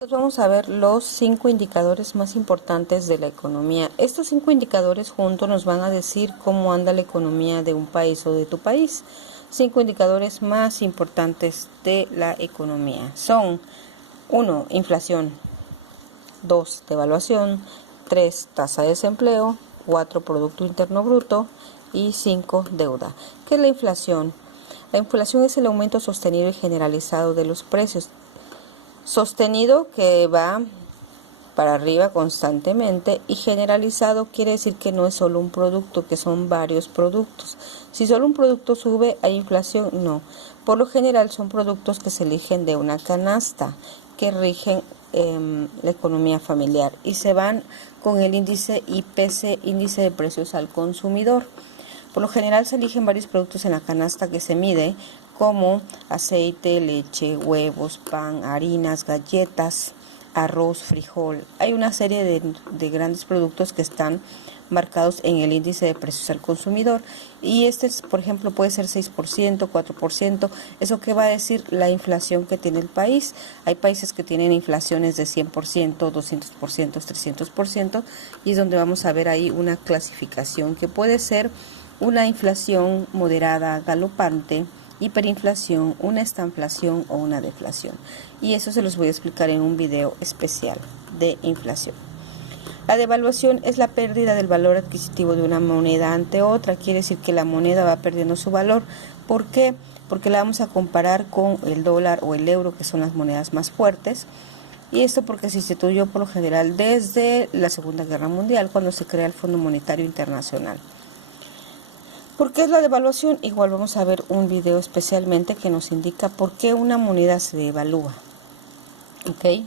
Vamos a ver los 5 indicadores más importantes de la economía. Estos 5 indicadores juntos nos van a decir cómo anda la economía de un país o de tu país. 5 indicadores más importantes de la economía son: 1. Inflación. 2. Devaluación. 3. Tasa de desempleo. 4. Producto Interno Bruto. Y 5. Deuda. ¿Qué es la inflación? La inflación es el aumento sostenido y generalizado de los precios. Sostenido, que va para arriba constantemente, y generalizado quiere decir que no es solo un producto, que son varios productos. Si solo un producto sube, ¿hay inflación? No. Por lo general son productos que se eligen de una canasta que rigen la economía familiar y se van con el índice IPC, índice de precios al consumidor. Por lo general se eligen varios productos en la canasta que se mide, como aceite, leche, huevos, pan, harinas, galletas, arroz, frijol. Hay una serie de grandes productos que están marcados en el índice de precios al consumidor, y este, por ejemplo, puede ser 6%, 4%. ¿Eso qué va a decir? La inflación que tiene el país. Hay países que tienen inflaciones de 100%, 200%, 300%, y es donde vamos a ver ahí una clasificación que puede ser una inflación moderada, galopante, hiperinflación, una estanflación o una deflación. Y eso se los voy a explicar en un video especial de inflación. La devaluación es la pérdida del valor adquisitivo de una moneda ante otra. Quiere decir que la moneda va perdiendo su valor. ¿Por qué? Porque la vamos a comparar con el dólar o el euro, que son las monedas más fuertes. Y esto porque se instituyó por lo general desde la Segunda Guerra Mundial, cuando se crea el Fondo Monetario Internacional. ¿Por qué es la devaluación? Igual vamos a ver un video especialmente que nos indica por qué una moneda se devalúa. ¿Ok?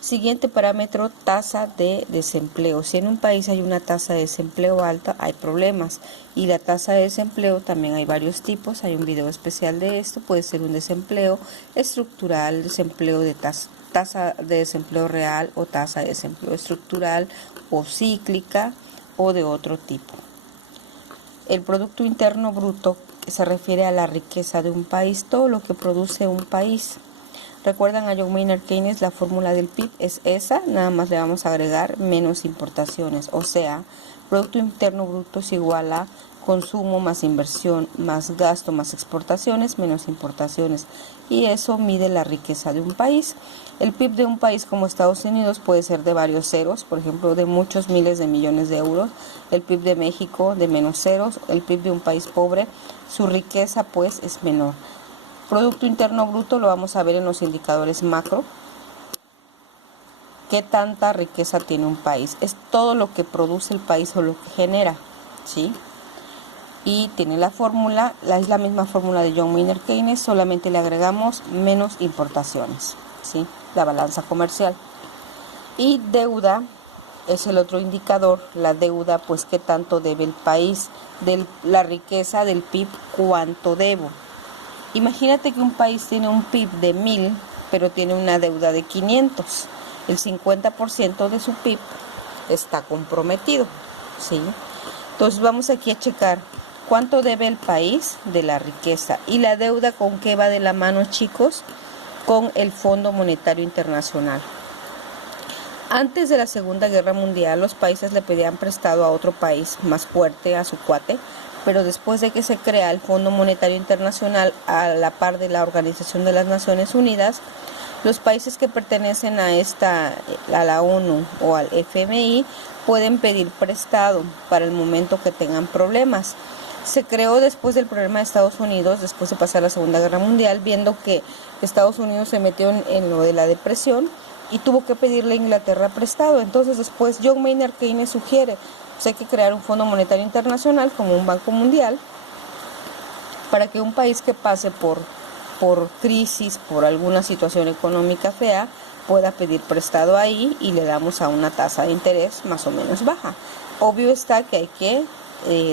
Siguiente parámetro, tasa de desempleo. Si en un país hay una tasa de desempleo alta, hay problemas. Y la tasa de desempleo también hay varios tipos. Hay un video especial de esto. Puede ser un desempleo estructural, desempleo de tasa de desempleo real, o tasa de desempleo estructural, o cíclica, o de otro tipo. El Producto Interno Bruto se refiere a la riqueza de un país, todo lo que produce un país. ¿Recuerdan a John Maynard Keynes? La fórmula del PIB es esa, nada más le vamos a agregar menos importaciones. O sea, Producto Interno Bruto es igual a consumo más inversión, más gasto, más exportaciones, menos importaciones. Y eso mide la riqueza de un país. El PIB de un país como Estados Unidos puede ser de varios ceros, por ejemplo, de muchos miles de millones de euros. El PIB de México de menos ceros. El PIB de un país pobre, su riqueza pues es menor. Producto Interno Bruto lo vamos a ver en los indicadores macro. ¿Qué tanta riqueza tiene un país? Es todo lo que produce el país o lo que genera, ¿sí? Y tiene la fórmula, es la misma fórmula de John Maynard Keynes, solamente le agregamos menos importaciones, ¿sí? La balanza comercial. Y deuda es el otro indicador. La deuda, pues, ¿qué tanto debe el país? De la riqueza del PIB, ¿cuánto debo? Imagínate que un país tiene un PIB de 1000, pero tiene una deuda de 500. El 50% de su PIB está comprometido, ¿sí? Entonces vamos aquí a checar cuánto debe el país de la riqueza. ¿Y la deuda con qué va de la mano, chicos? Con el Fondo Monetario Internacional. Antes de la Segunda Guerra Mundial, los países le pedían prestado a otro país más fuerte, a su cuate, pero después de que se crea el Fondo Monetario Internacional a la par de la Organización de las Naciones Unidas, los países que pertenecen a la ONU o al FMI pueden pedir prestado para el momento que tengan problemas. Se creó después del problema de Estados Unidos, después de pasar la Segunda Guerra Mundial, viendo que Estados Unidos se metió en lo de la depresión y tuvo que pedirle a Inglaterra prestado. Entonces después John Maynard Keynes sugiere: pues hay que crear un Fondo Monetario Internacional como un Banco Mundial, para que un país que pase por crisis, por alguna situación económica fea, pueda pedir prestado ahí y le damos a una tasa de interés más o menos baja. Obvio está que hay que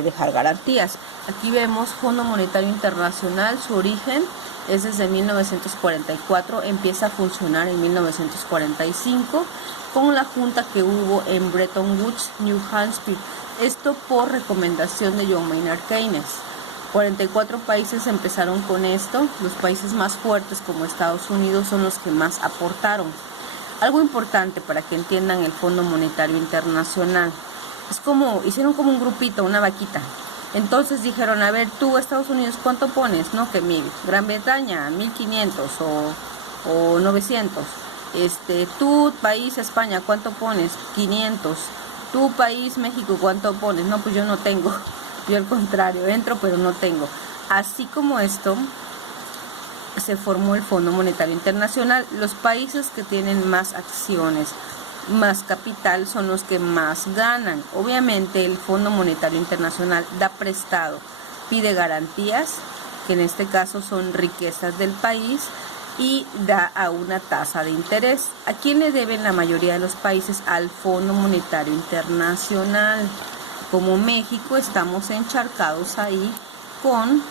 dejar garantías. Aquí vemos Fondo Monetario Internacional. Su origen es desde 1944, empieza a funcionar en 1945 con la junta que hubo en Bretton Woods, New Hampshire. Esto por recomendación de John Maynard Keynes. 44 países empezaron con esto. Los países más fuertes, como Estados Unidos, son los que más aportaron. Algo importante para que entiendan el Fondo Monetario Internacional. Hicieron como un grupito, una vaquita. Entonces dijeron, a ver, tú, Estados Unidos, ¿cuánto pones? No, que 1000. Gran Bretaña, 1500 o 900. Tu país, España, ¿cuánto pones? 500. Tu país, México, ¿cuánto pones? No, pues yo no tengo. Yo al contrario, entro pero no tengo. Así como esto, se formó el Fondo Monetario Internacional. Los países que tienen más acciones, más capital, son los que más ganan. Obviamente el Fondo Monetario Internacional da prestado, pide garantías, que en este caso son riquezas del país, y da a una tasa de interés. ¿A quién le deben la mayoría de los países? Al Fondo Monetario Internacional. Como México, estamos encharcados ahí con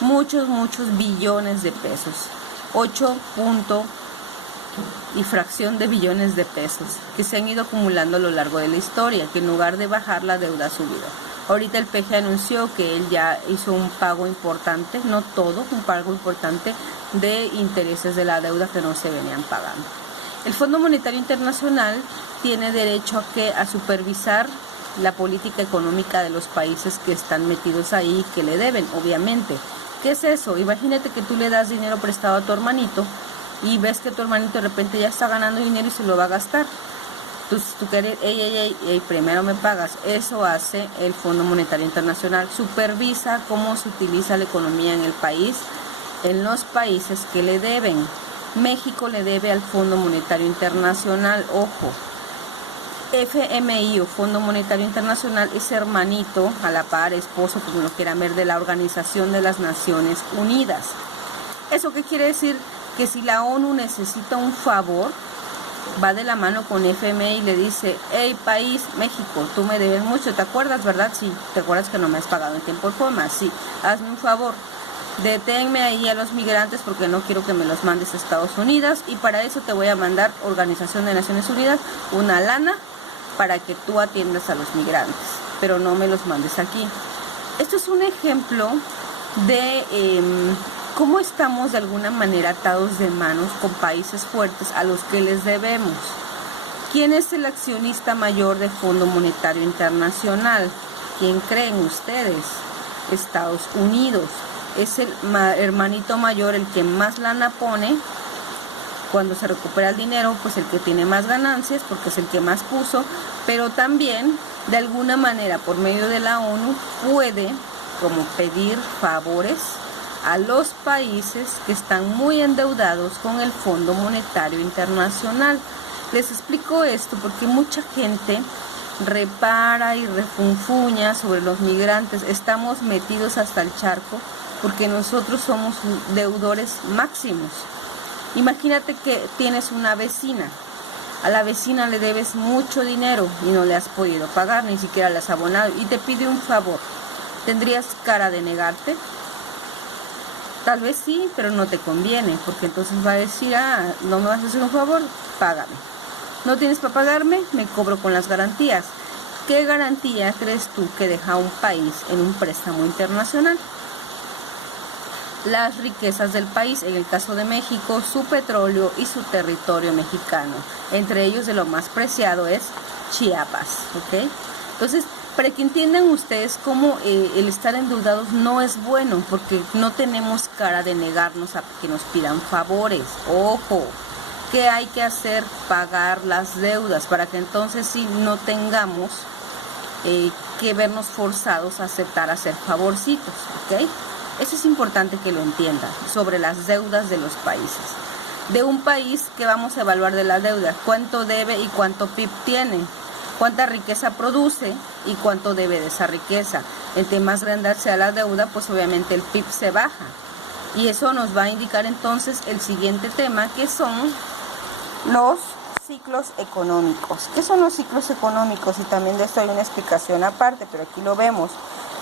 muchos billones de pesos. 8 y fracción de billones de pesos que se han ido acumulando a lo largo de la historia, que en lugar de bajar, la deuda ha subido. Ahorita el PG anunció que él ya hizo un pago importante, no todo, un pago importante de intereses de la deuda que no se venían pagando. El Fondo Monetario Internacional tiene derecho a supervisar la política económica de los países que están metidos ahí, que le deben, obviamente. ¿Qué es eso? Imagínate que tú le das dinero prestado a tu hermanito y ves que tu hermanito de repente ya está ganando dinero y se lo va a gastar. Entonces tú quieres, primero me pagas. Eso hace el Fondo Monetario Internacional. Supervisa cómo se utiliza la economía en el país, en los países que le deben. México le debe al Fondo Monetario Internacional, ojo. FMI o Fondo Monetario Internacional es hermanito, a la par, esposo, como lo quieran ver, de la Organización de las Naciones Unidas. ¿Eso qué quiere decir? Que si la ONU necesita un favor, va de la mano con FMI y le dice, hey país, México, tú me debes mucho, ¿te acuerdas, verdad? Sí, ¿te acuerdas que no me has pagado en tiempo y forma? Sí, hazme un favor, deténme ahí a los migrantes porque no quiero que me los mandes a Estados Unidos, y para eso te voy a mandar, Organización de Naciones Unidas, una lana para que tú atiendas a los migrantes, pero no me los mandes aquí. Esto es un ejemplo de cómo estamos de alguna manera atados de manos con países fuertes a los que les debemos. ¿Quién es el accionista mayor del Fondo Monetario Internacional? ¿Quién creen ustedes? Estados Unidos. Es el hermanito mayor, el que más lana pone. Cuando se recupera el dinero, pues el que tiene más ganancias, porque es el que más puso, pero también, de alguna manera, por medio de la ONU, puede como pedir favores a los países que están muy endeudados con el Fondo Monetario Internacional. Les explico esto porque mucha gente repara y refunfuña sobre los migrantes. Estamos metidos hasta el charco porque nosotros somos deudores máximos. Imagínate que tienes una vecina. A la vecina le debes mucho dinero y no le has podido pagar, ni siquiera le has abonado, y te pide un favor. ¿Tendrías cara de negarte? Tal vez sí, pero no te conviene, porque entonces va a decir, no me vas a hacer un favor, págame. ¿No tienes para pagarme? Me cobro con las garantías. ¿Qué garantía crees tú que deja un país en un préstamo internacional? Las riquezas del país, en el caso de México, su petróleo y su territorio mexicano. Entre ellos, de lo más preciado es Chiapas, ¿ok? Entonces, para que entiendan ustedes cómo el estar endeudados no es bueno, porque no tenemos cara de negarnos a que nos pidan favores. Ojo, ¿qué hay que hacer? Pagar las deudas, para que entonces sí no tengamos que vernos forzados a aceptar hacer favorcitos, ¿ok? Eso es importante que lo entiendan, sobre las deudas de los países. De un país, ¿qué vamos a evaluar de la deuda? ¿Cuánto debe y cuánto PIB tiene? ¿Cuánta riqueza produce y cuánto debe de esa riqueza? Entre más grande sea la deuda, pues obviamente el PIB se baja. Y eso nos va a indicar entonces el siguiente tema, que son los ciclos económicos. ¿Qué son los ciclos económicos? Y también de esto hay una explicación aparte, pero aquí lo vemos.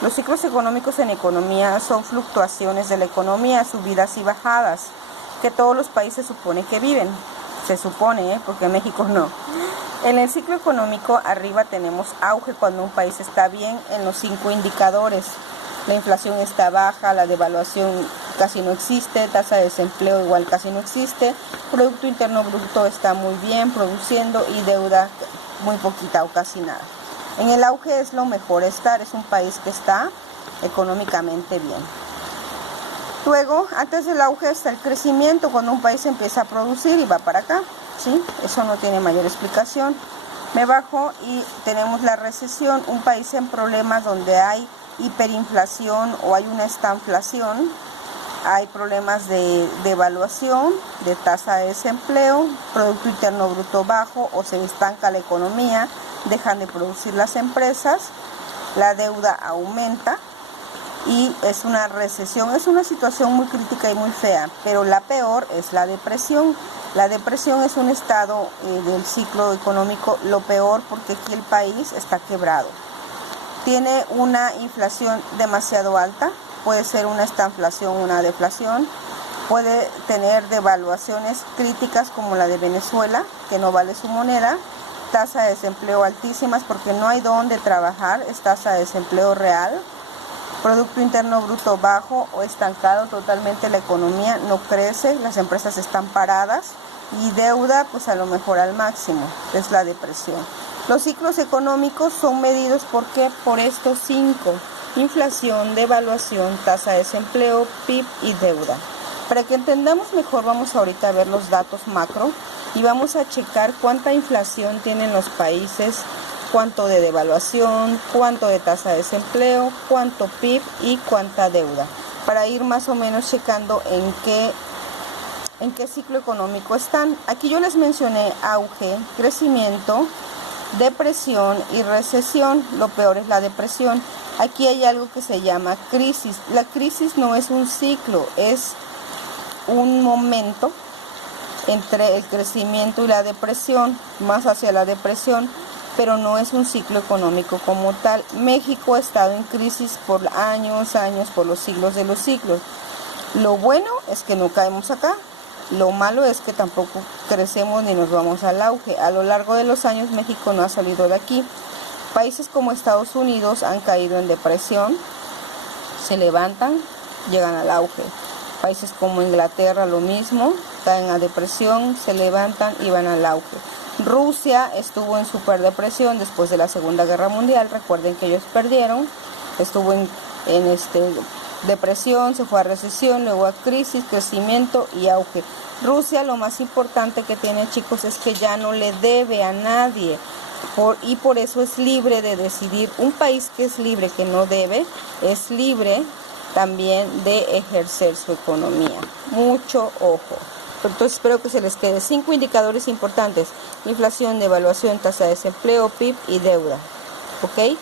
Los ciclos económicos en economía son fluctuaciones de la economía, subidas y bajadas, que todos los países supone que viven. Se supone, porque México no. En el ciclo económico, arriba tenemos auge cuando un país está bien en los 5 indicadores. La inflación está baja, la devaluación casi no existe, tasa de desempleo igual casi no existe, Producto Interno Bruto está muy bien produciendo y deuda muy poquita o casi nada. En el auge es lo mejor estar, es un país que está económicamente bien. Luego, antes del auge está el crecimiento, cuando un país empieza a producir y va para acá, ¿sí? Eso no tiene mayor explicación. Me bajo y tenemos la recesión, un país en problemas donde hay hiperinflación o hay una estanflación, hay problemas de devaluación, de tasa de desempleo, Producto Interno Bruto bajo o se estanca la economía, dejan de producir las empresas, la deuda aumenta y es una recesión, es una situación muy crítica y muy fea, pero la peor es la depresión. La depresión es un estado del ciclo económico lo peor porque aquí el país está quebrado. Tiene una inflación demasiado alta, puede ser una estanflación, una deflación, puede tener devaluaciones críticas como la de Venezuela, que no vale su moneda, tasa de desempleo altísimas porque no hay dónde trabajar, es tasa de desempleo real, Producto Interno Bruto bajo o estancado totalmente la economía, no crece, las empresas están paradas y deuda pues a lo mejor al máximo, es la depresión. Los ciclos económicos son medidos por estos 5, inflación, devaluación, tasa de desempleo, PIB y deuda. Para que entendamos mejor vamos ahorita a ver los datos macro y vamos a checar cuánta inflación tienen los países, cuánto de devaluación, cuánto de tasa de desempleo, cuánto PIB y cuánta deuda, para ir más o menos checando en qué ciclo económico están. Aquí yo les mencioné auge, crecimiento, depresión y recesión. Lo peor es la depresión. Aquí hay algo que se llama crisis. La crisis no es un ciclo, es un momento entre el crecimiento y la depresión, más hacia la depresión, pero no es un ciclo económico como tal. México ha estado en crisis por años, por los siglos de los siglos. Lo bueno es que no caemos acá, lo malo es que tampoco crecemos ni nos vamos al auge. A lo largo de los años México no ha salido de aquí. Países como Estados Unidos han caído en depresión, se levantan, llegan al auge. Países como Inglaterra lo mismo, caen a depresión, se levantan y van al auge. Rusia estuvo en superdepresión después de la Segunda Guerra Mundial, recuerden que ellos perdieron, estuvo en depresión, se fue a recesión, luego a crisis, crecimiento y auge. Rusia lo más importante que tiene, chicos, es que ya no le debe a nadie y por eso es libre de decidir. Un país que es libre, que no debe, es libre también de ejercer su economía. Mucho ojo. Entonces espero que se les quede 5 indicadores importantes: inflación, devaluación, tasa de desempleo, PIB y deuda. ¿Ok?